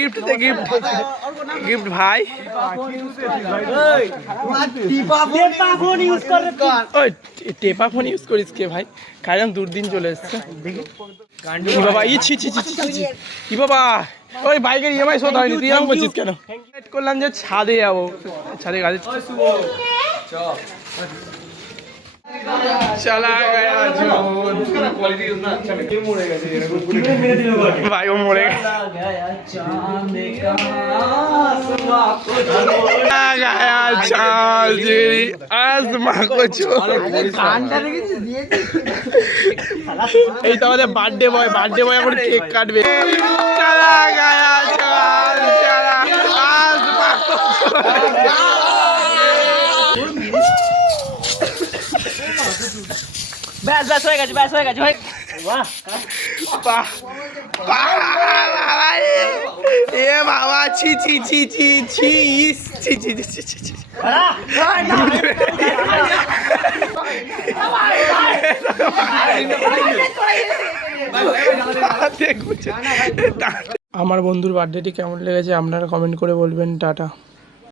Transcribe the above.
Gift दे gift gift भाई टेपा phone use करिस के भाई कारण দুর্দিন চলে এসেছে কি বাবা ই ছি ছি ছি ছি কি বাবা ওই বাইকের ইএমআই শোধ হয়নি তুই এরকম করছিস কেন ওয়েট করলাম যে ছাদে যাবো ছাদে গাড়ি चला गया भाई वो मरे गया चांद आसमां को এই তো আমাদের বার্থডে বয় এখন কেক কাটবে চলা গয়া চাঁদ চলা आसमां को बस होएगा भाई वाह ये बाबा छी छी छी छी छी छी छी छी छी छी আমার বন্ধুর বার্থডেটি কেমন লেগেছে আপনারা কমেন্ট করে বলবেন টাটা।